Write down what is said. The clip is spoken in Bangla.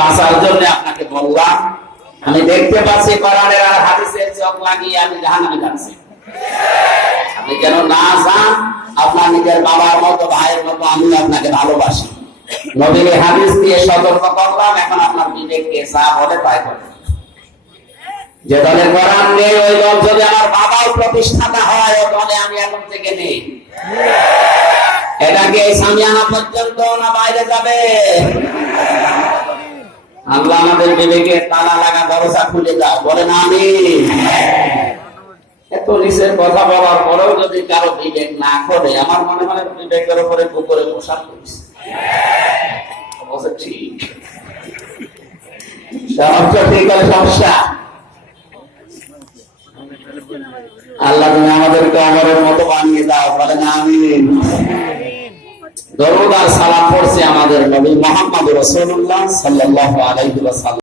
বাঁচার জন্য আপনাকে বললাম, আমি দেখতে পাচ্ছি কোরআনের আর হাদিসের চোখ লাগিয়ে আমি জাহান্নামে যাচ্ছি। আপনি যেন না যান, আপনার নিজের বাবার মতো, ভাইয়ের মতো আমি আপনাকে ভালোবাসি। নবীর হাদিস দিয়ে সতর্ক করলাম, এখন আপনার বিবেককে যা বলে তাই করে। যে দলে কোরআন নেই ওই দল যদি আমার বাবাও প্রতিষ্ঠাতা হয়, ওই দলে আমি এখন থেকে নেই। এটাকে সামিয়ানা পর্যন্ত না বাইরে যাবে? আল্লাহ আমাদের বিবেকে তালা লাগা দরজা খুলে দাও, বলেন আমিন। এত নিচের কথা বলার পরেও যদি কারো বিবেক না করে, আমার মনে হয় বিবেকের উপরে কুকুরে পোশাক করেছে। ঠিক ঠিক সমস্যা। আল্লাহ তুমি আমাদেরকে আমরের মতো বানিয়ে দাও, বলেন আমিন। দরুদ আর সালাম পড়ছে আমাদের নবী মুহাম্মদ রাসূলুল্লাহ সাল্লাল্লাহু আলাইহি ওয়াসাল্লাম।